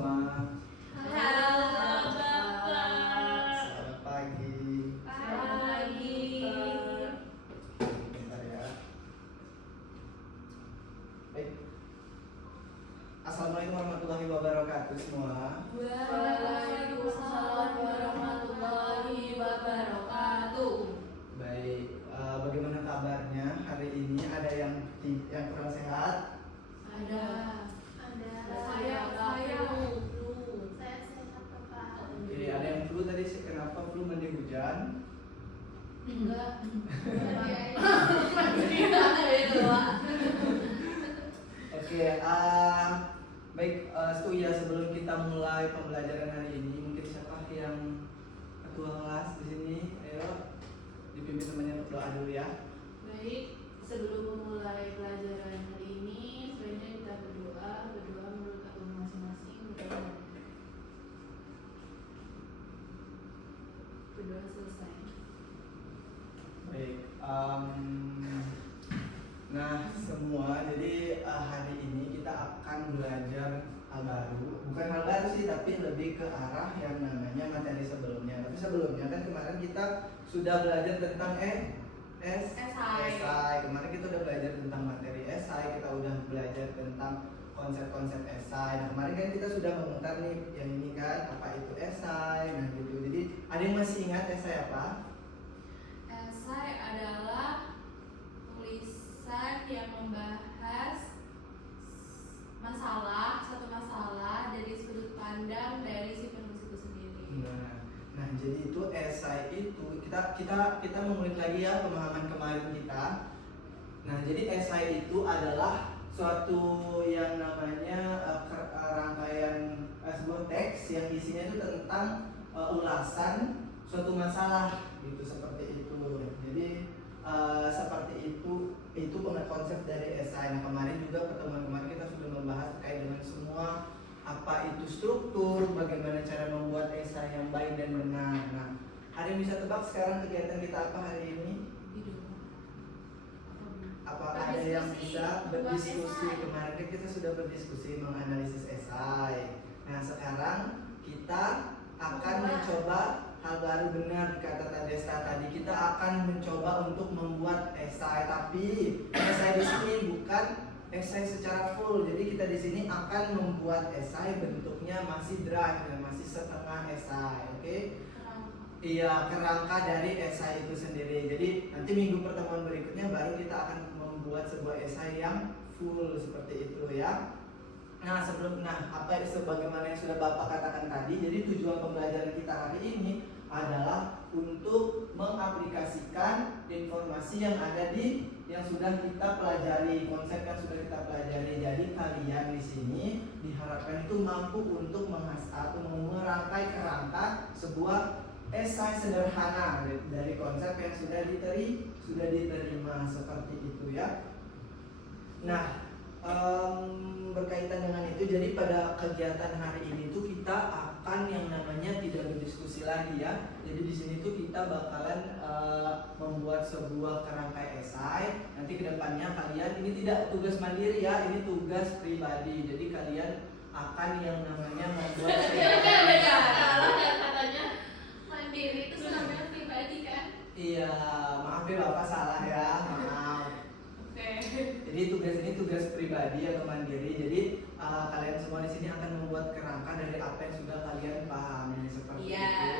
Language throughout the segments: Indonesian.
semua. Halo Bapak. Selamat pagi. Pagi. Bentar ya. Baik. Assalamualaikum warahmatullahi wabarakatuh semua. Waalaikumsalam warahmatullahi wabarakatuh. Baik, bagaimana kabarnya hari ini? Ada yang kurang sehat? Ada. Saya flu. Saya sehat Bapak. Oke, ada yang flu tadi. Kenapa flu mandi hujan? Enggak. Oke, baik. Sebelum kita mulai pembelajaran hari ini, mungkin siapa yang ketua kelas di sini? Ayo, dipimpin temannya untuk doa dulu ya. Baik, sebelum memulai pelajaran hari ini, sebaiknya kita berdoa menurut agama masing-masing. Berdoa selesai. Baik, nah semua, jadi hari ini kita akan belajar hal baru. Bukan hal baru sih, tapi lebih ke arah yang namanya materi sebelumnya. Tapi sebelumnya kan kemarin kita sudah belajar tentang esai. Kemarin kita udah belajar tentang materi esai, kita udah belajar tentang konsep-konsep esai. Nah kemarin kan kita sudah memutar nih yang ini kan, apa itu esai, nah gitu. Jadi ada yang masih ingat esai apa? Esai adalah tulisan yang membahas suatu masalah dari sudut pandang dari si penulis itu sendiri. Nah jadi itu esai itu kita mengulik lagi ya pemahaman kemarin kita. Nah jadi esai itu adalah suatu yang namanya rangkaian sebuah teks yang isinya itu tentang ulasan suatu masalah gitu, seperti itu. Jadi seperti itu konsep dari esai. Nah kemarin juga pertemuan kemarin kita sudah membahas terkait dengan semua apa itu struktur, bagaimana cara membuat esai yang baik dan benar. Nah ada yang bisa tebak sekarang kegiatan kita apa hari ini? Apa ada yang bisa berdiskusi? Kemarin kan kita sudah berdiskusi menganalisis esai. Nah sekarang kita akan mencoba hal baru. Benar kata Tadesta tadi, kita akan mencoba untuk membuat esai, tapi esai di sini bukan esai secara full. Jadi kita di sini akan membuat esai bentuknya masih draft dan masih setengah esai. Oke? Iya, kerangka dari esai itu sendiri. Jadi nanti minggu pertemuan berikutnya baru kita akan membuat sebuah esai yang full seperti itu ya. Nah sebagaimana yang sudah Bapak katakan tadi, jadi tujuan pembelajaran kita hari ini adalah untuk mengaplikasikan informasi yang ada yang sudah kita pelajari, konsep yang sudah kita pelajari. Jadi kalian di sini diharapkan itu mampu untuk merangkai kerangka sebuah esai sederhana dari konsep yang sudah diterima seperti itu ya. Nah berkaitan dengan itu, jadi pada kegiatan hari ini tuh kita akan yang namanya tidak berdiskusi lagi ya. Jadi di sini tuh kita bakalan membuat sebuah kerangka esai. Nanti kedepannya kalian ini tidak tugas mandiri ya, ini tugas pribadi. Jadi kalian akan yang namanya membuat Katanya mandiri itu namanya pribadi kan? Iya, maaf ya Bapak salah ya, maaf. Jadi tugas ini tugas pribadi atau mandiri. Jadi kalian semua di sini akan membuat kerangka dari apa yang sudah kalian pahami seperti itu.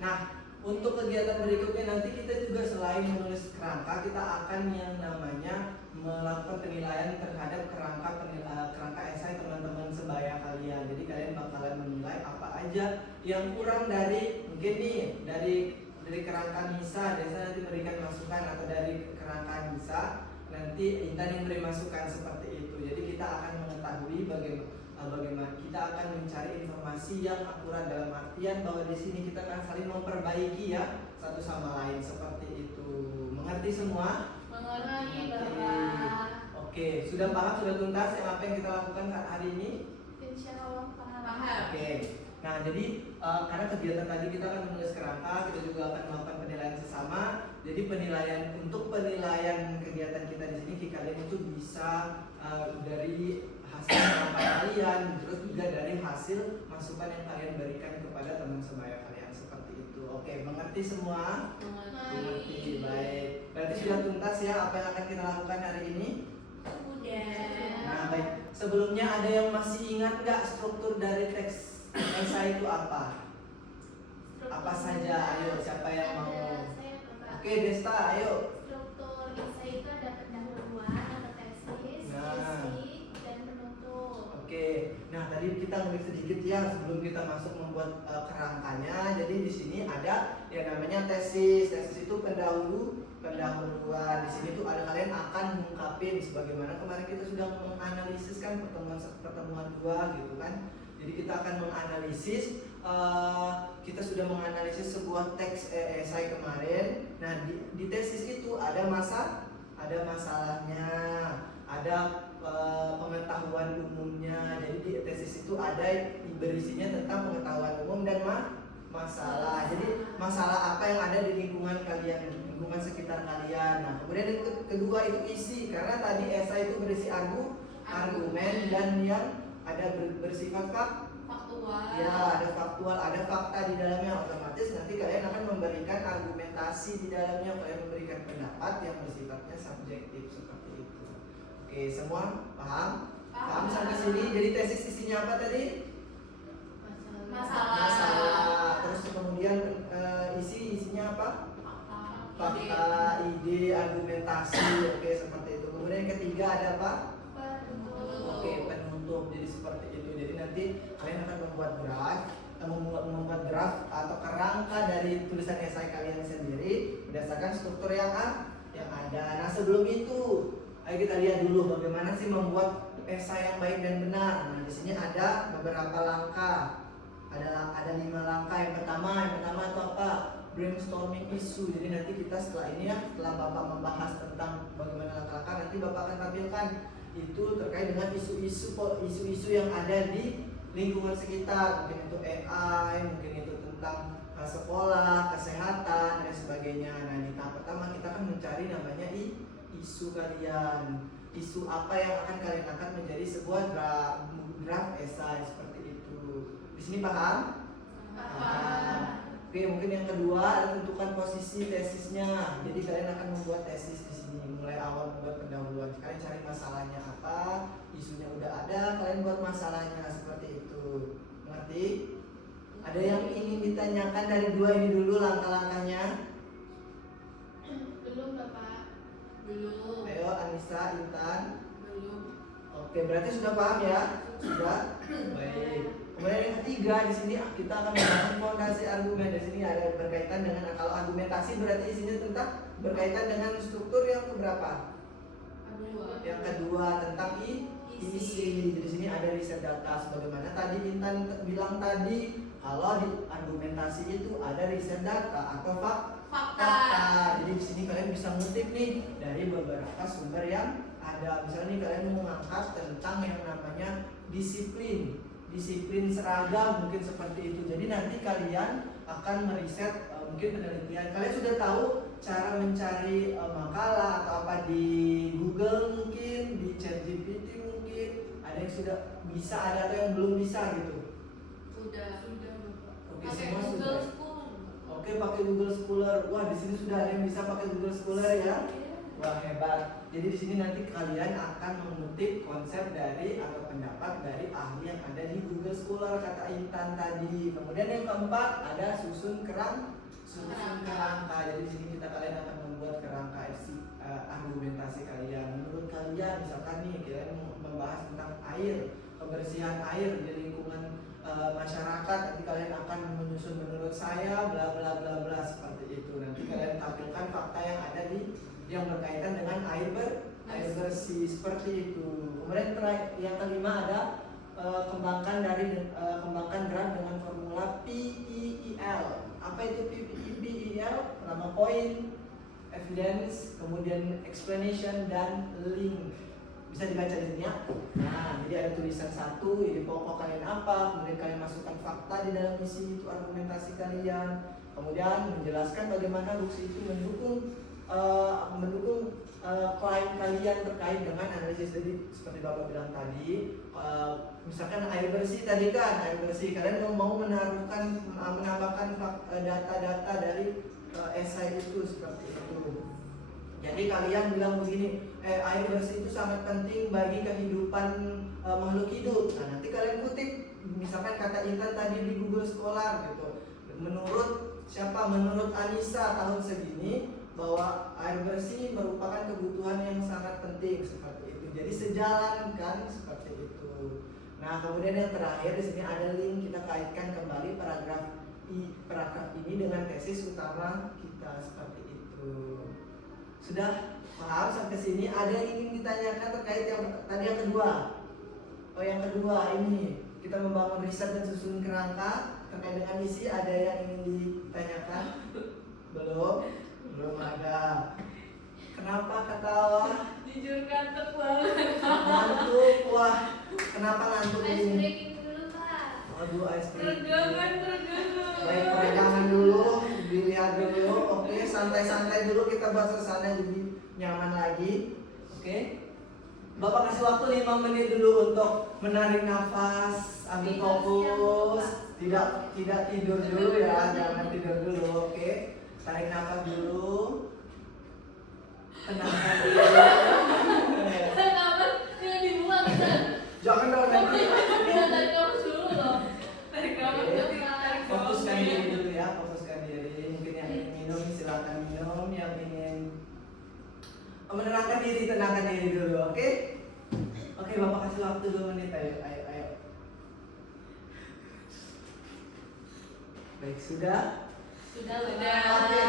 Nah, untuk kegiatan berikutnya nanti kita juga selain menulis kerangka, kita akan yang namanya melakukan penilaian terhadap kerangka esai teman-teman sebaya kalian. Jadi kalian bakalan menilai apa aja yang kurang dari mungkin nih dari kerangka Nisa, Desa nanti memberikan masukan, atau dari kerangka Nisa nanti Intan yang beri masukan seperti itu. Jadi kita akan mengetahui bagaimana kita akan mencari informasi yang akurat, dalam artian bahwa di sini kita akan saling memperbaiki ya satu sama lain seperti itu. Mengerti semua? Mengerti Bapak. Oke, sudah paham, sudah tuntas yang apa yang kita lakukan saat hari ini? Insya Allah paham. Oke. Nah, jadi karena kegiatan tadi kita akan menulis kerangka, kita juga akan melakukan penilaian sesama. Jadi untuk penilaian kegiatan kita di sini, kalian itu bisa dari hasil kerangka kalian, terus juga dari hasil hasil masukan yang kalian berikan kepada teman sebaya kalian seperti itu. Oke, mengerti semua? Mengerti. Baik. Berarti sudah tuntas ya apa yang akan kita lakukan hari ini? Udah. Nah, baik. Sebelumnya ada yang masih ingat nggak struktur dari teks esai itu apa? Apa saja? Ayo, siapa yang mau? Oke, Desta, ayo. Struktur esai itu ada pendahuluan, ada tesis, Nah. isi, dan penutup. Oke, nah tadi kita ngulik sedikit ya sebelum kita masuk membuat kerangkanya. Jadi di sini ada yang namanya tesis. Tesis itu pendahuluan. Di sini tuh ada kalian akan mengungkapin sebagaimana kemarin kita sudah menganalisis kan pertemuan 2 gitu kan. Jadi kita akan menganalisis, kita sudah menganalisis sebuah teks esai kemarin. Nah di tesis itu ada masalahnya, ada pengetahuan umumnya. Jadi di tesis itu ada berisinya tentang pengetahuan umum dan masalah. Jadi masalah apa yang ada di lingkungan kalian, lingkungan sekitar kalian. Nah kemudian yang kedua itu isi, karena tadi esai itu berisi argumen dan yang ada bersifat Faktual. ya, ada faktual, ada fakta di dalamnya. Otomatis nanti kalian akan memberikan argumentasi di dalamnya, kalian memberikan pendapat yang bersifatnya subjektif seperti itu. Oke, semua paham? Paham sampai sini? Jadi tesis isinya apa tadi? Masalah. Terus kemudian isinya apa? Fakta, ide, argumentasi. Oke, seperti itu. Kemudian yang ketiga ada apa? Oke, penutup. Jadi seperti itu. Jadi nanti kalian akan membuat draft atau kerangka dari tulisan esai kalian sendiri berdasarkan struktur yang ada. Nah sebelum itu, ayo kita lihat dulu bagaimana sih membuat esai yang baik dan benar. Nah di sini ada beberapa langkah. Ada 5 langkah. Yang pertama itu apa? Brainstorming isu. Jadi nanti kita setelah ini ya, setelah Bapak membahas tentang bagaimana langkah-langkah, nanti Bapak akan tampilkan itu terkait dengan isu-isu yang ada di lingkungan sekitar. Mungkin itu AI, mungkin itu tentang sekolah, kesehatan dan sebagainya. Nah di tahap pertama kita akan mencari namanya isu kalian. Isu apa yang akan kalian angkat menjadi sebuah draft esai seperti itu. Di sini paham? Paham. Oke, mungkin yang kedua tentukan posisi tesisnya. Jadi kalian akan membuat tesis di sini. Mulai awal membuat pendahuluan. Kalian cari masalahnya apa, isunya udah ada, kalian buat masalahnya seperti itu. Mengerti? Ada yang ingin ditanyakan dari 2 ini dulu langkah-langkahnya? Belum Bapak. Belum. Ayo Anissa, Intan. Belum. Oke, berarti sudah paham ya? Sudah? Baik. Kemudian yang ketiga di sini kita akan membangun fondasi argumen. Di sini ada berkaitan dengan, kalau argumentasi berarti isinya tentang berkaitan dengan struktur yang keberapa? Yang kedua tentang isi. Di sini ada riset data sebagaimana tadi Intan bilang tadi, kalau di argumentasi itu ada riset data atau fakta. Jadi di sini kalian bisa ngutip nih dari beberapa sumber yang ada. Misalnya nih kalian mau mengangkat tentang yang namanya disiplin seragam, mungkin seperti itu. Jadi nanti kalian akan meriset mungkin penelitian. Kalian sudah tahu cara mencari makalah atau apa di Google, mungkin di ChatGPT, mungkin ada yang sudah bisa, ada atau yang belum bisa gitu. Sudah. Oke, Pakai semua Google sudah. School. Oke, pakai Google Scholar. Wah, di sini sudah ada yang bisa pakai Google Scholar ya. Wah, hebat. Jadi di sini nanti kalian akan mengutip konsep dari atau pendapat dari ahli yang ada di Google Scholar, kata Intan tadi. Kemudian yang keempat ada susun kerangka. Jadi di sini kalian akan membuat kerangka argumentasi kalian. Menurut kalian, misalkan nih kalian membahas tentang air, kebersihan air di lingkungan masyarakat, nanti kalian akan menyusun menurut saya bla bla bla bla seperti itu. Nanti kalian tampilkan fakta yang ada yang berkaitan dengan air bersih seperti itu. Kemudian yang kelima ada kembangkan draft dengan formula PEEL. Apa itu PEEL? Pertama point, evidence, kemudian explanation dan link. Bisa dibaca di sini ya. Nah, jadi ada tulisan 1, ide pokok kalian apa, kemudian kalian masukkan fakta di dalam isi itu argumentasi kalian. Kemudian menjelaskan bagaimana bukti itu mendukung klaim kalian terkait dengan analisis. Jadi seperti Bapak bilang tadi, misalkan air bersih tadi kan, air bersih kalian mau menambahkan data-data dari esai itu seperti itu. Jadi kalian bilang begini, air bersih itu sangat penting bagi kehidupan makhluk hidup. Nah nanti kalian kutip, misalkan kata Intan tadi di Google Scholar gitu. Menurut siapa? Menurut Anissa tahun segini bahwa air bersih merupakan kebutuhan yang sangat penting seperti itu. Jadi sejalan kan seperti itu. Nah kemudian yang terakhir di sini ada link, kita kaitkan kembali paragraf ini dengan tesis utama kita seperti itu. Sudah paham sampai sini? Ada yang ingin ditanyakan terkait yang tadi yang kedua? Oh yang kedua ini kita membangun riset dan susun kerangka terkait dengan isi. Ada yang ingin ditanyakan? Belum? Belum ada. Kenapa ketawa? Jujur kantuk banget. Ngantuk, wah. Kenapa ngantuk Ice ini? breaking dulu Kak. Aduh, ice cream. Regangan. Baik, peregangan dulu, dilihat dulu. Oke, santai-santai dulu, kita buat suasana jadi nyaman lagi. Oke. Bapak kasih waktu 5 menit dulu untuk menarik nafas, ambil fokus. Tidak tidur dulu ya, jangan tidur dulu. Oke. Tarik nafas dulu. Tenangkan diri. Kenapa? Yang dibuang kan? Jangan dong nanti. Tarik kamus dulu loh. Tarik kamus Oke. dulu. Tarik Fokuskan kamusnya. diri dulu ya, fokuskan diri. Mungkin yang ingin minum silakan minum, yang ingin menenangkan diri, tenangkan diri dulu, oke? Oke, Bapak kasih waktu 2 menit, ayo. Baik, sudah? Sudah. Oke.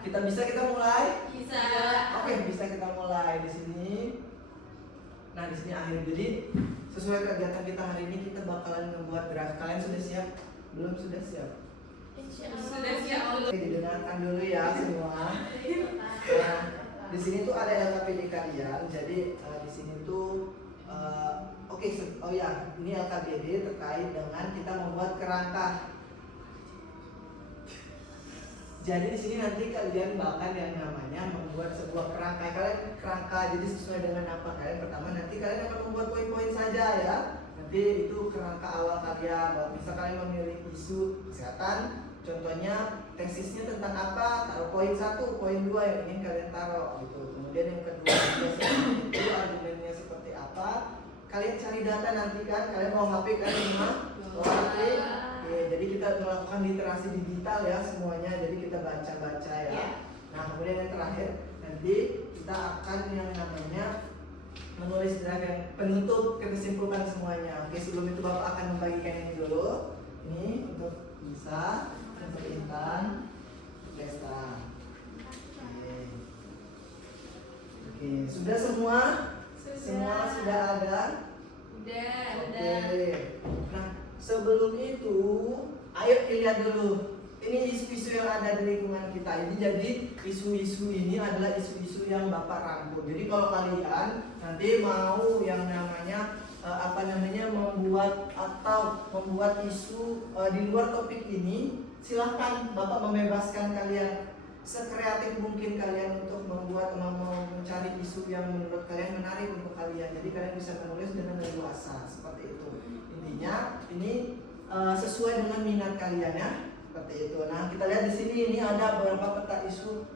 Kita mulai? Bisa. Oke, bisa kita mulai di sini. Nah, di sini akhir. Jadi, sesuai kegiatan kita hari ini kita bakalan membuat graf. Kalian sudah siap? Belum sudah siap? Insya Allah. Sudah siap. Oke, didengarkan dulu ya semua. Nah, di sini tuh ada LKPD kalian. Jadi di sini tuh ini LKPD terkait dengan kita membuat kerangka. Jadi di sini nanti kalian bahkan yang namanya membuat sebuah kerangka. Kalian kerangka jadi sesuai dengan apa kalian. Pertama nanti kalian akan membuat poin-poin saja ya. Nanti itu kerangka awal kalian. Bisa kalian memilih isu kesehatan. Contohnya tesisnya tentang apa, taruh poin 1, poin 2 yang ingin kalian taruh gitu. Kemudian yang kedua itu argumennya seperti apa. Kalian cari data nanti kan, kalian mau HP kan semua? Mau HP? Oke, jadi kita melakukan literasi digital ya semuanya. Jadi kita baca-baca ya. Nah kemudian yang terakhir nanti kita akan yang namanya menulis draft yang penutup kesimpulan semuanya. Oke, sebelum itu Bapak akan membagikan ini dulu. Ini untuk bisa untuk Intan, Desta. Oke, sudah semua? Semua sudah ada? Udah. Nah, sebelum itu, ayo dilihat dulu. Ini isu-isu yang ada di lingkungan kita ini. Jadi isu-isu ini adalah isu-isu yang Bapak rangkum. Jadi kalau kalian nanti mau yang namanya membuat isu di luar topik ini, silahkan Bapak membebaskan kalian sekreatif mungkin kalian untuk mencari isu yang menurut kalian menarik untuk kalian. Jadi kalian bisa menulis dengan leluasa seperti itu. Intinya ini sesuai dengan minat kalian ya, seperti itu. Nah kita lihat di sini ini ada beberapa peta isu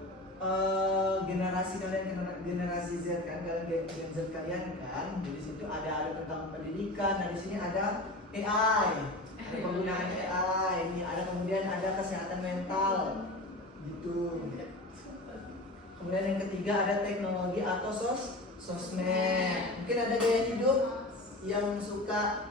generasi kalian, generasi Z kan, kalian Gen Z kalian kan. Jadi situ ada tentang pendidikan. Nah di sini ada AI, ada penggunaan AI. Ini ada kemudian ada kesehatan mental gitu. Kemudian yang ketiga ada teknologi atau sosmed. Mungkin ada gaya hidup yang suka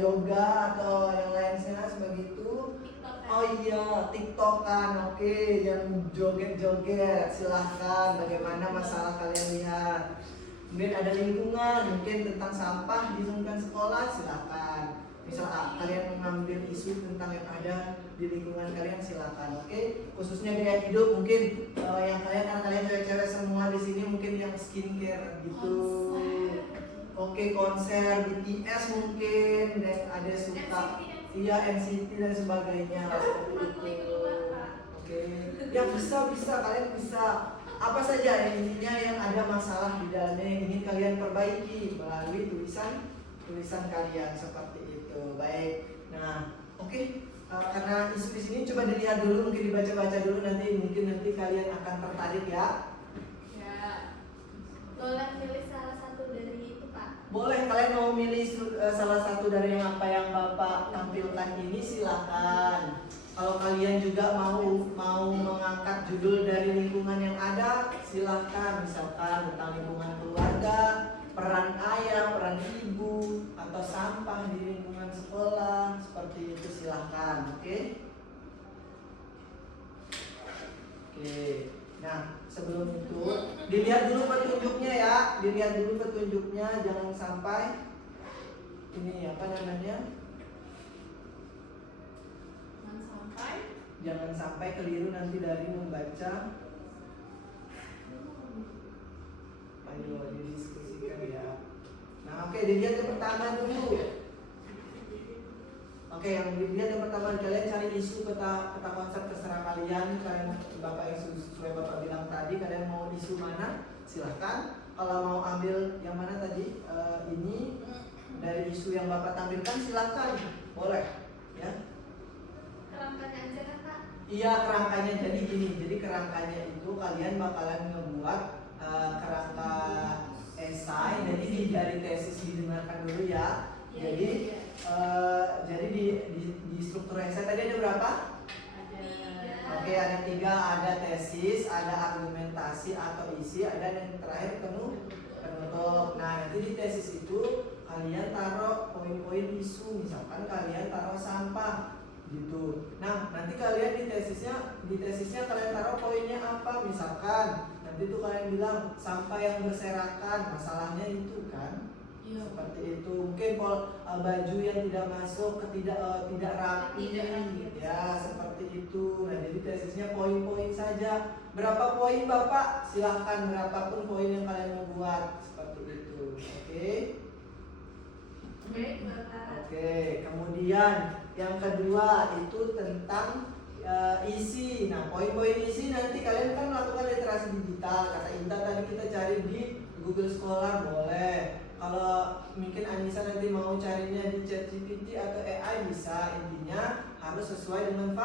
yoga atau yang lainnya seperti itu. Oh iya, TikTok kan, oke, yang joget-joget, silahkan. Bagaimana masalah kalian lihat. Kemudian ada lingkungan, mungkin tentang sampah di lingkungan sekolah, silahkan. Misal kalian mengambil isu tentang yang ada di lingkungan kalian, silahkan. Oke, khususnya gaya hidup, mungkin yang kalian cewek-cewek semua di sini mungkin yang skincare gitu. Oke, konser BTS mungkin, dan ada suka. Iya, NCT dan sebagainya seperti itu. Oke, ya bisa kalian bisa apa saja intinya yang ada masalah di dalamnya yang ingin kalian perbaiki melalui tulisan kalian seperti itu. Baik. Nah, oke. Karena isu di sini coba dilihat dulu, mungkin dibaca-baca dulu, nanti kalian akan tertarik ya. Ya. Boleh pilih salah satu dari itu, Pak. Boleh, kalian mau milih salah satu dari yang apa yang Bapak tampilkan ini silakan. Kalau kalian juga mau mengangkat judul dari lingkungan yang ada, silahkan. Misalkan tentang lingkungan keluarga, peran ayah, peran ibu, atau sampah di lingkungan sekolah, seperti itu silahkan. Oke? Oke. Nah, sebelum itu dilihat dulu petunjuknya ya, jangan sampai ini apa namanya? Jangan sampai keliru nanti dari membaca. Ayo didiskusikan ya. Nah, oke, dilihat yang pertama dulu. Oke, yang dilihat yang pertama kalian cari isu peta konsep terserah kalian. Kalian Bapak yang sesuai Bapak bilang tadi, kalian mau isu mana? Silahkan. Kalau mau ambil yang mana tadi? Ini dari isu yang Bapak tampilkan silahkan. Boleh, ya. Kerangkanya aja kan, Pak? Iya, kerangkanya jadi gini. Jadi kerangkanya itu kalian bakalan ngebuat kerangka esai. Jadi dari tesis didengarkan dulu ya. Jadi di struktur esai tadi ada berapa? Oke, ada 3, ada tesis, ada argumentasi atau isi, ada yang terakhir penutup. Nah, nanti di tesis itu kalian taruh poin-poin isu, misalkan kalian taruh sampah gitu. Nah, nanti kalian di tesisnya kalian taruh poinnya apa? Misalkan nanti tuh kalian bilang sampah yang berserakan, masalahnya itu kan. Iya. Seperti itu. Mungkin baju yang tidak masuk tidak rapi. Ya, seperti itu. Nah, jadi tesisnya poin-poin saja. Berapa poin Bapak? Silahkan berapapun poin yang kalian mau buat. Seperti itu. Oke. Baik, Bapak. Oke, kemudian yang kedua itu tentang isi. Nah, poin-poin isi nanti kalian kan melakukan literasi digital. Kata Inta tadi kita cari di Google Scholar, boleh. Kalau mungkin Anissa nanti mau carinya di ChatGPT atau AI bisa. Intinya harus sesuai dengan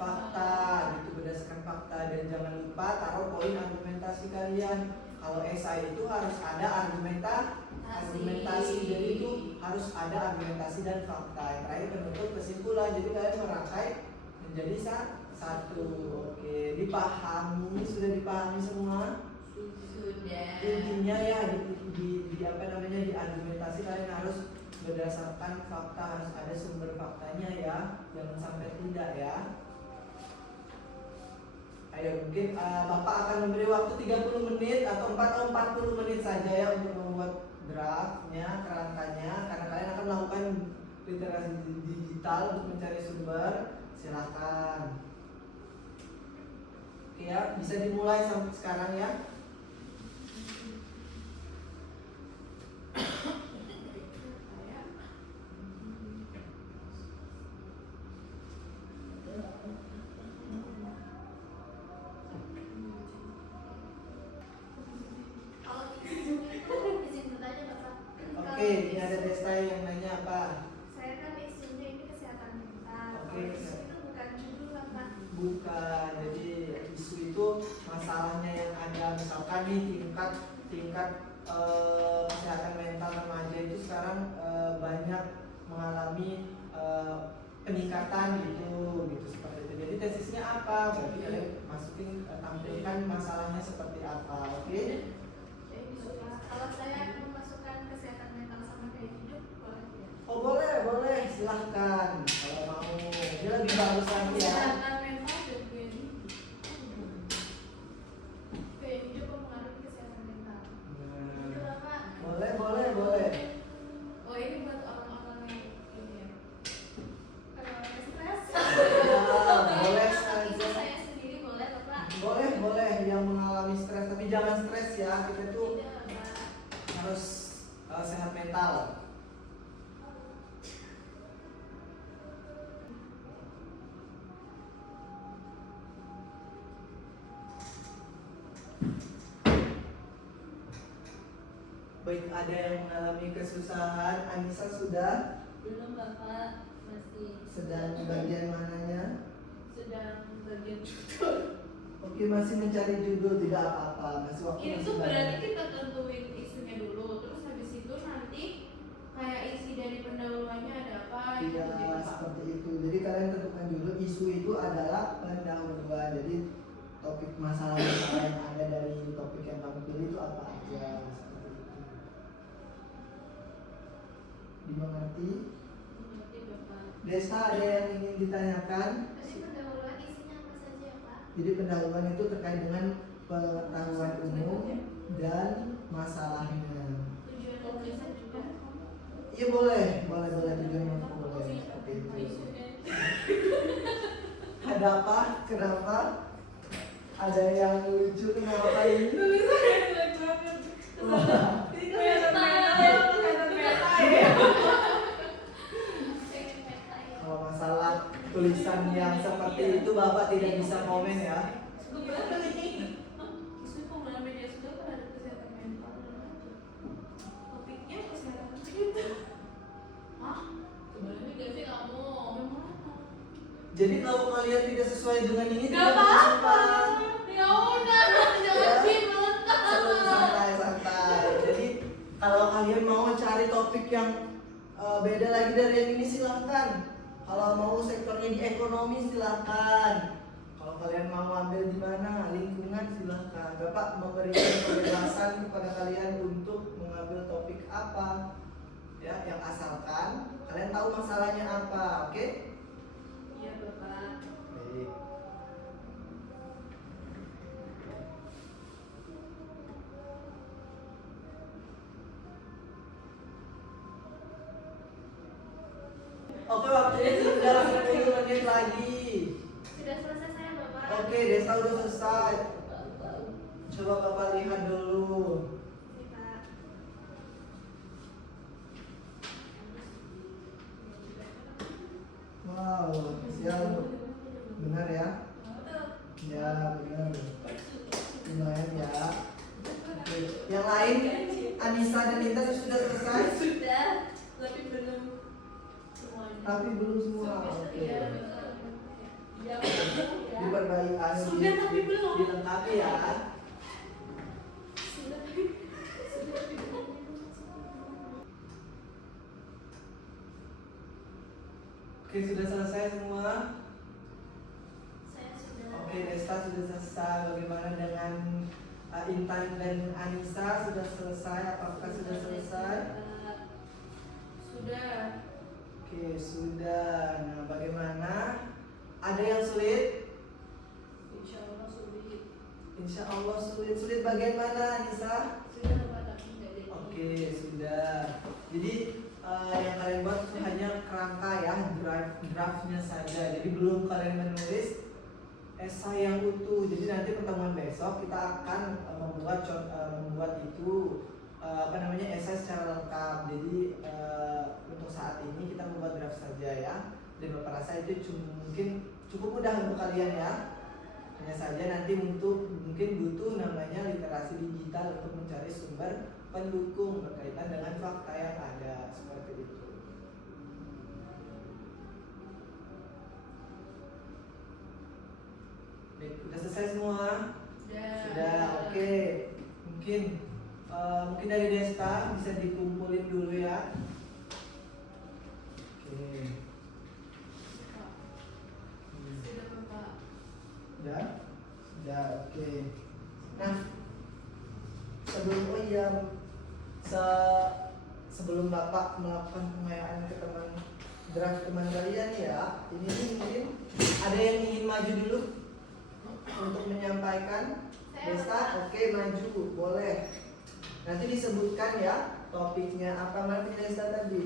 fakta gitu, berdasarkan fakta. Dan jangan lupa taruh poin argumentasi kalian. Kalau esai itu harus ada argumentasi, jadi itu harus ada argumentasi dan fakta. Yang terakhir penutup kesimpulan. Jadi kalian merangkai menjadi satu. Oke, dipahami, sudah dipahami semua? Sudah. Intinya ya di apa namanya, di argumentasi kalian harus berdasarkan fakta, harus ada sumber faktanya ya, jangan sampai tidak ya. Ayo, mungkin Bapak akan memberi waktu 30 menit atau 40 menit saja ya untuk membuat draftnya, kerangkanya, karena kalian akan melakukan literasi digital untuk mencari sumber. Silakan. Oke ya, bisa dimulai sampai sekarang ya. Oke, ini ada Desta yang nanya apa? Saya kan isunya ini kesehatan mental. Oke. Isu itu bukan judul kan, Pak? Bukan, jadi isu itu masalahnya yang ada. Misalkan nih tingkat kesehatan mental remaja itu sekarang banyak mengalami peningkatan gitu seperti itu. Jadi tesisnya apa? Berarti kalian masukin, tampilkan masalahnya seperti apa. Oke? Kalau saya memasukkan kesehatan mental sama gaya hidup, boleh ya? Oh boleh, silahkan kalau mau. Ini lebih bagus lagi ya. Kesehatan mental dan gaya hidup. Gaya hidup mempengaruhi kesehatan mental. Itu Nah, Bapak. boleh. Oh, ini buat orang-orang yang ini ya. Kalau ada stres. Boleh Isu saja. saya sendiri boleh, Bapak? Boleh yang mengalami stres, tapi jangan stres ya. Kita tuh Tidak, Bapak. harus sehat mental. Baik, ada yang mengalami kesusahan. Anissa sudah Belum Bapak, masih sedang di bagian mananya? sedang bagian judul. Oke, masih mencari judul, tidak apa-apa. Masih waktu Ini masih tuh berarti banyak. kita tentuin isunya dulu, terus habis itu nanti kayak isi dari pendahuluannya ada apa Tidak gitu Pak. seperti itu. Jadi kalian tentukan dulu isu itu adalah pendahuluan. Jadi topik masalah-masalah yang ada dari topik yang kamu pilih itu apa aja. Seperti itu. Dimengerti? Berarti Bapak. Desa, ada yang ingin ditanyakan? Tadi pendahuluan isinya apa saja ya Pak? Jadi pendahuluan itu terkait dengan pengetahuan umum dan masalahnya. Tujuan tulisan juga. Iya boleh tujuan masuk boleh. Seperti itu. Ada apa? Kenapa? Ada yang lucu kenapa ini? Tulisannya jelek banget. Wah. Ini kelihatan meta ya. Pengen peta ya. Kalau masalah tulisan yang seperti itu Bapak tidak bisa komen ya. Keberapa nih? Isu penggunaan media sosial terhadap kesehatan mental dan remaja. Topiknya kesehatan mental. Hah? Sebenarnya gak sih kamu? Gimana? Jadi kalau kalian tidak sesuai dengan ini Gak tidak apa-apa. apa-apa. Ya udah, jangan dimental. Santai. Jadi kalau kalian mau cari topik yang beda lagi dari yang ini silahkan. Kalau mau sektornya di ekonomi silahkan. Kalau kalian mau ambil di mana lingkungan silahkan. Bapak memberikan kebebasan kepada kalian untuk mengambil topik apa, ya, yang asalkan kalian tahu masalahnya apa, oke? Iya Bapak. Baik. Oke, waktunya sudah 10 menit lagi. Sudah selesai saya Bapak. Oke, Desa udah selesai. Coba Bapak lihat dulu. Ini Pak. Wow, siap. Benar ya? Ya, benar. Lumayan ya. Oke. Yang lain, Anissa dan Intan sudah selesai? Sudah, tapi belum semuanya. Tapi belum semua. Oke. Iya, ya. Diperbaiki, Sudah, tapi belum. dilengkapi ya. Sudah, tapi belum. Oke, sudah selesai semua. Saya sudah. Oke, Desta sudah selesai. Bagaimana dengan Intan dan Anissa sudah selesai? Apakah sudah selesai? Sudah. Oke, sudah. Nah, bagaimana? Ada yang sulit? Insya Allah sulit. Insya Allah sulit. Sulit bagian mana, Anissa? Sudah Bapak, tapi tidak jadi. Oke, sudah. Jadi yang kalian buat itu hanya kerangka ya, draftnya saja. Jadi belum kalian menulis esai yang utuh. Jadi nanti pertemuan besok kita akan membuat itu esai secara lengkap. Jadi untuk saat ini kita membuat draft saja ya. Dan Bapak rasa itu mungkin cukup mudah untuk kalian ya. Hanya saja nanti mungkin butuh namanya literasi digital untuk mencari sumber pendukung berkaitan dengan fakta yang ada seperti itu. Baik, sudah selesai semua? Sudah, oke. Mungkin dari Desta bisa dikumpulin dulu ya. Oke. Sudah Bapak. Sudah? Sudah, oke. Nah, sebelum Bapak melakukan pengayaan ke draft teman kalian ya, ini nih mungkin ada yang ingin maju dulu untuk menyampaikan. Saya Desta, Bapak. oke, maju, boleh. Nanti disebutkan ya topiknya apa. Mana punya Desta tadi?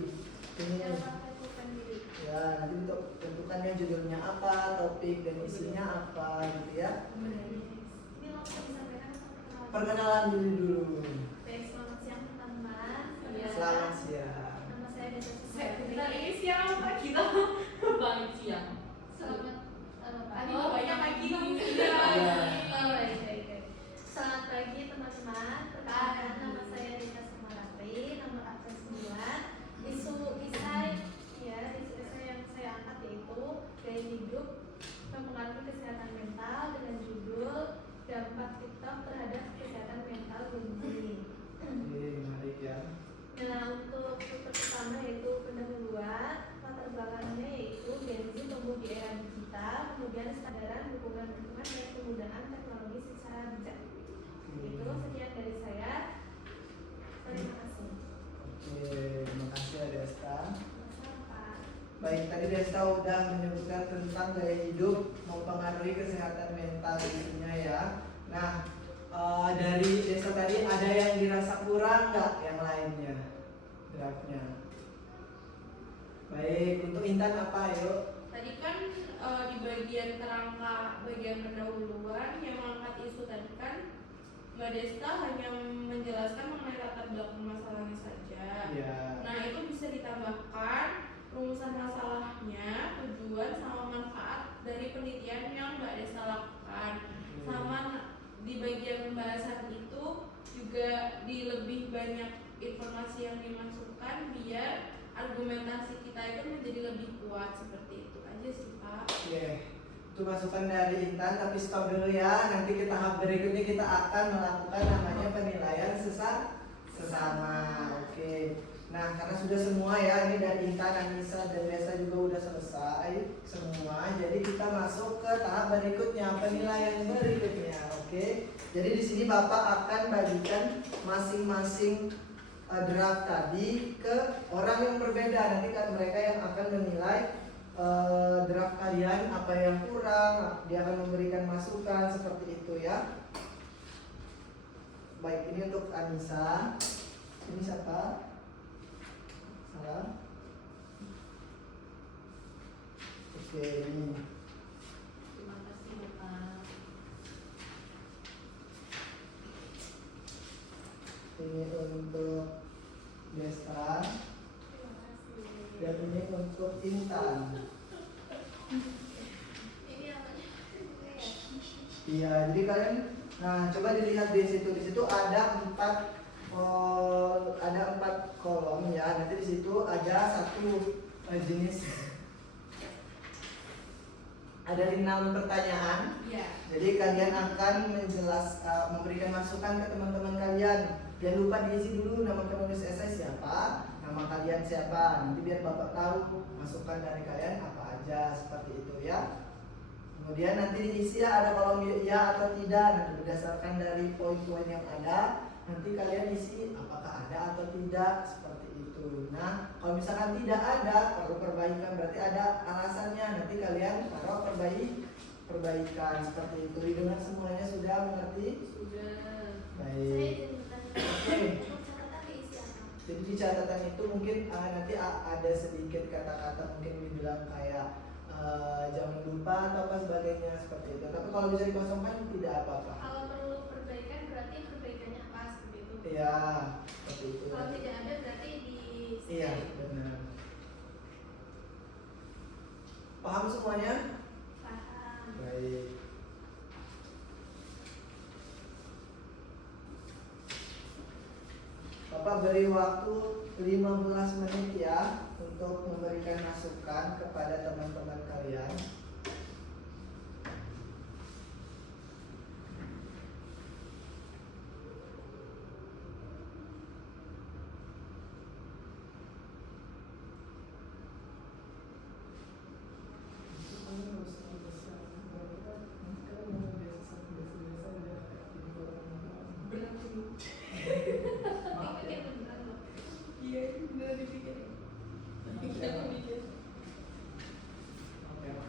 Ini. Yang Bapak tentukan diri. Ya, nanti untuk tentukannya judulnya apa, topik dan isinya apa gitu ya. Ini langsung disampaikan atau perkenalan? Perkenalan dulu. Baik, selamat siang teman-teman. Iya. Selamat siang. Nama saya Desa Nah, Susairi. ini siapa kita? Bang Ciang. Selamat pagi. Oh, banyak pagi. Iya. Iya. Oh, baik. Selamat pagi teman-teman. Perkenalkan nama saya Desa Sumarate. tadi Desta udah menyebutkan tentang gaya hidup mempengaruhi kesehatan mental isinya ya. Nah, dari Desta tadi ada yang dirasa kurang nggak yang lainnya draftnya? Baik, untuk Intan apa yuk? Tadi kan di bagian kerangka bagian pendahuluan yang mengangkat isu tadi kan Mbak Desta hanya menjelaskan mengenai latar belakang masalahnya saja. Iya. Nah itu bisa ditambahkan rumusan masalahnya, tujuan sama manfaat dari penelitian yang Mbak Desta lakukan. Sama di bagian pembahasan itu juga di lebih banyak informasi yang dimasukkan biar argumentasi kita itu menjadi lebih kuat, seperti itu aja sih Pak. Oke, itu masukan dari Intan, tapi stop dulu ya. Nanti ke tahap berikutnya kita akan melakukan namanya penilaian sesama. Oke. Nah, karena sudah semua ya, ini dari Intan, Anissa, dan Desa juga udah selesai semua. Jadi kita masuk ke tahap berikutnya, penilaian berikutnya. Oke. Jadi di sini Bapak akan bagikan masing-masing draft tadi ke orang yang berbeda. Nanti kan mereka yang akan menilai draft kalian apa yang kurang, dia akan memberikan masukan seperti itu ya. Baik, ini untuk Anissa. Ini siapa? Salah. Oke, ini. Terima kasih Bapak. Ini untuk Desta. Terima kasih. Dan ini untuk Intan. Ini namanya ya. Iya, jadi kalian, nah coba dilihat di situ. Di situ ada empat kolom ya. Nanti di situ ada satu jenis, ada 6 pertanyaan. Iya. Jadi kalian akan memberikan masukan ke teman-teman kalian. Jangan lupa diisi dulu nama penulis esai siapa, nama kalian siapa. Nanti biar Bapak tahu masukan dari kalian apa aja, seperti itu ya. Kemudian nanti diisi ada kolom ya atau tidak. Nanti berdasarkan dari poin-poin yang ada, nanti kalian isi apakah ada atau tidak, seperti itu. Nah, kalau misalkan tidak ada, perlu perbaikan, berarti ada alasannya. Nanti kalian taruh perbaikan, seperti itu. Didengar semuanya sudah mengerti? Sudah. Saya Baik. izin bertanya. Oke. Untuk catatan diisi apa? Jadi di catatan itu mungkin nanti ada sedikit kata-kata mungkin dibilang kayak jangan lupa atau apa sebagainya, seperti itu. Tapi kalau bisa dikosongkan tidak apa-apa. Kalau perlu perbaikan berarti perbaikannya apa seperti itu? Iya, seperti itu. Kalau tidak ada berarti di Iya, benar. Paham semuanya? paham. Baik. Bapak beri waktu 15 menit ya untuk memberikan masukan kepada teman-teman kalian. Ikutin beneran loh. Iya, benar dibikin. Kita bikin. Oke, Pak.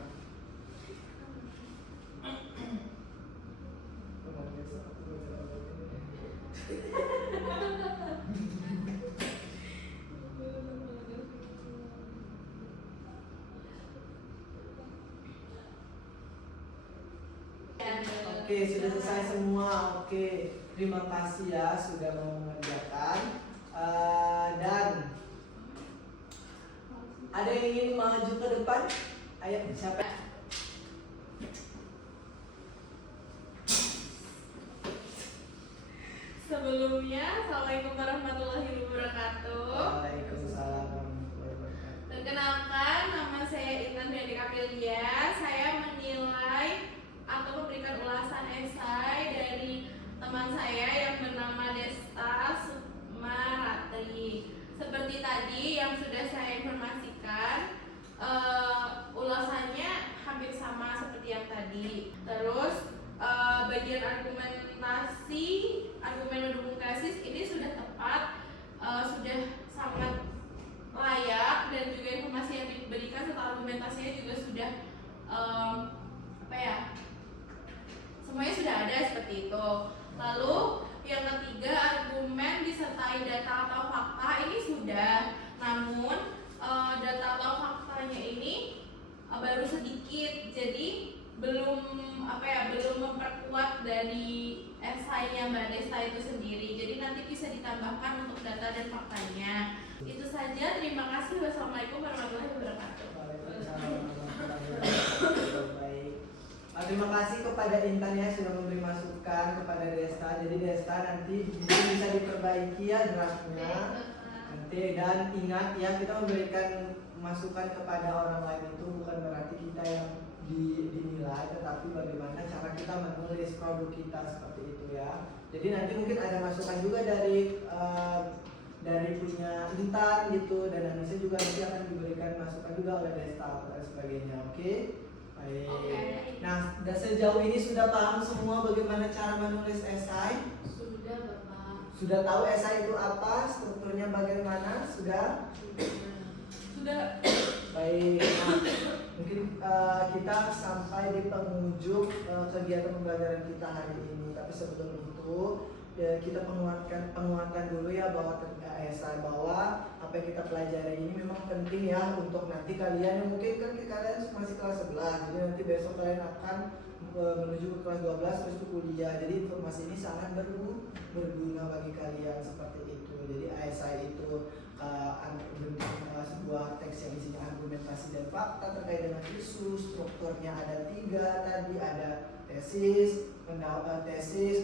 Oke, sudah selesai semua. Oke, terima kasih ya sudah mau mengerjakan. Dan ada yang ingin maju ke depan? Ayo, siapa? Sebelumnya, Assalamualaikum warahmatullahi wabarakatuh. Waalaikumsalam warahmatullahi wabarakatuh. Perkenalkan, nama saya Intan Benik Aprilia. Saya menilai atau memberikan ulasan esai dari teman saya yang bernama Desta Sukmaratri. Seperti tadi yang sudah saya informasikan, ulasannya hampir sama seperti yang tadi. Terus bagian argumentasi, argumen mendukung tesis ini sudah tepat, sudah sangat layak, dan juga informasi yang diberikan serta argumen fakta ini sudah, namun data atau faktanya ini baru sedikit, jadi belum belum memperkuat dari esainya Mbak Desta itu sendiri. Jadi nanti bisa ditambahkan untuk data dan faktanya. Itu saja. Terima kasih. Wassalamualaikum warahmatullahi wabarakatuh. Baik. Terima kasih kepada Intan ya sudah memberi masukan kepada Desta. Jadi Desta nanti bisa diperbaiki ya draftnya. Nanti dan ingat ya, kita memberikan masukan kepada orang lain itu bukan berarti kita yang dinilai, tetapi bagaimana cara kita menulis produk kita seperti itu ya. Jadi nanti mungkin ada masukan juga dari punya Intan gitu, dan Anissa juga nanti akan diberikan masukan juga oleh Desta dan sebagainya. Oke? Baik. Nah, dan sejauh ini sudah paham semua bagaimana cara menulis esai? Sudah Bapak. Sudah tahu esai itu apa? Strukturnya bagaimana? Sudah? Sudah. Baik, nah, mungkin kita sampai di penghujung kegiatan pembelajaran kita hari ini. Tapi sebelum itu ya, kita penguatkan dulu ya bahwa esai bahwa apa yang kita pelajari ini memang penting ya untuk nanti kalian yang mungkin kan kalian masih kelas 11, jadi nanti besok kalian akan menuju ke kelas 12 terus ke kuliah. Jadi informasi ini sangat berguna bagi kalian seperti itu. Jadi esai itu sebuah teks yang isinya argumentasi dan fakta terkait dengan isu. Strukturnya ada 3 tadi, ada tesis,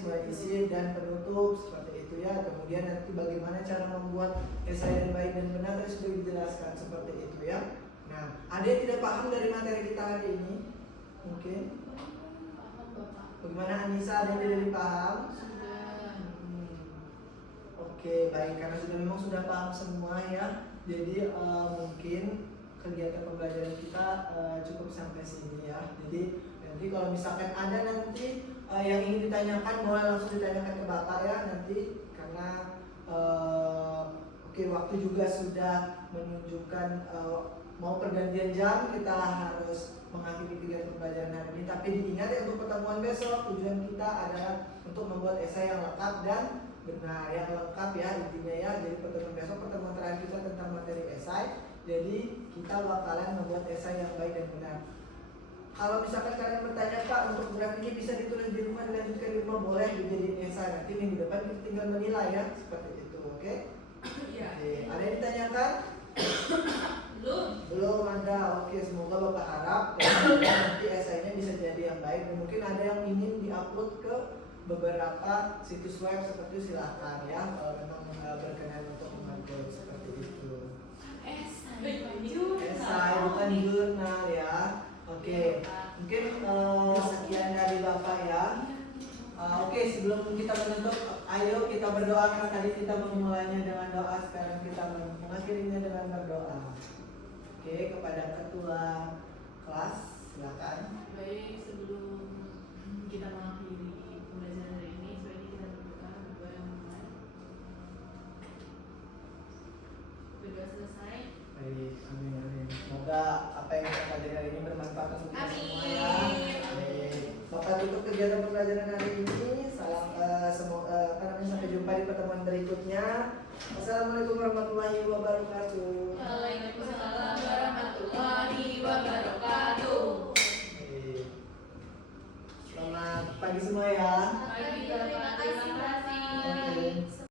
mulai isi dan penutup seperti itu ya. Kemudian nanti bagaimana cara membuat esai yang baik dan benar tadi sudah dijelaskan seperti itu ya. Nah, ada yang tidak paham dari materi kita hari ini? Mungkin? Paham Bapak. Bagaimana Anissa, ada yang tidak paham? Sudah. Oke, baik, karena memang sudah paham semua ya. Jadi mungkin kegiatan pembelajaran kita cukup sampai sini ya. Jadi nanti kalau misalkan ada nanti yang ingin ditanyakan boleh langsung ditanyakan ke Bapak ya nanti, karena oke, waktu juga sudah menunjukkan mau pergantian jam, kita harus mengakhiri kegiatan pembelajaran hari ini. Tapi diingat ya, untuk pertemuan besok tujuan kita adalah untuk membuat esai yang lengkap dan benar, yang lengkap ya intinya ya. Jadi pertemuan terakhir kita tentang materi esai. Jadi kita bakalan membuat esai yang baik dan benar. Kalau misalkan kalian bertanya, Pak, untuk draft ini bisa ditulis di rumah, dilanjutkan di rumah, boleh dijadiin esai. Nanti minggu depan kita tinggal menilai ya, seperti itu. Oke? Iya. Oke. Ada yang ditanyakan? Belum ada. Oke, semoga Bapak harap nanti esainya bisa jadi yang baik. Dan mungkin ada yang ingin diupload ke beberapa situs web seperti itu, silahkan ya kalau memang berkenan untuk mengupload seperti itu. Esai bukan jurnal ya. Oke, mungkin sekian dari Bapak ya. Oke, sebelum kita menutup, ayo kita berdoa, karena tadi kita memulainya dengan doa, sekarang kita mengakhirinya dengan berdoa. Oke, kepada ketua kelas, silakan. Baik, sebelum kita mengakhiri pembelajaran hari ini, sebaiknya kita berdoa yang mulai. Berdoa selesai. Baik, amin amin. Semoga apa yang kita pelajari hari ini bermanfaat untuk kita semua ya. Baik. Bapak tutup kegiatan pembelajaran hari ini. Salam sampai jumpa di pertemuan berikutnya. Wassalamualaikum warahmatullahi wabarakatuh.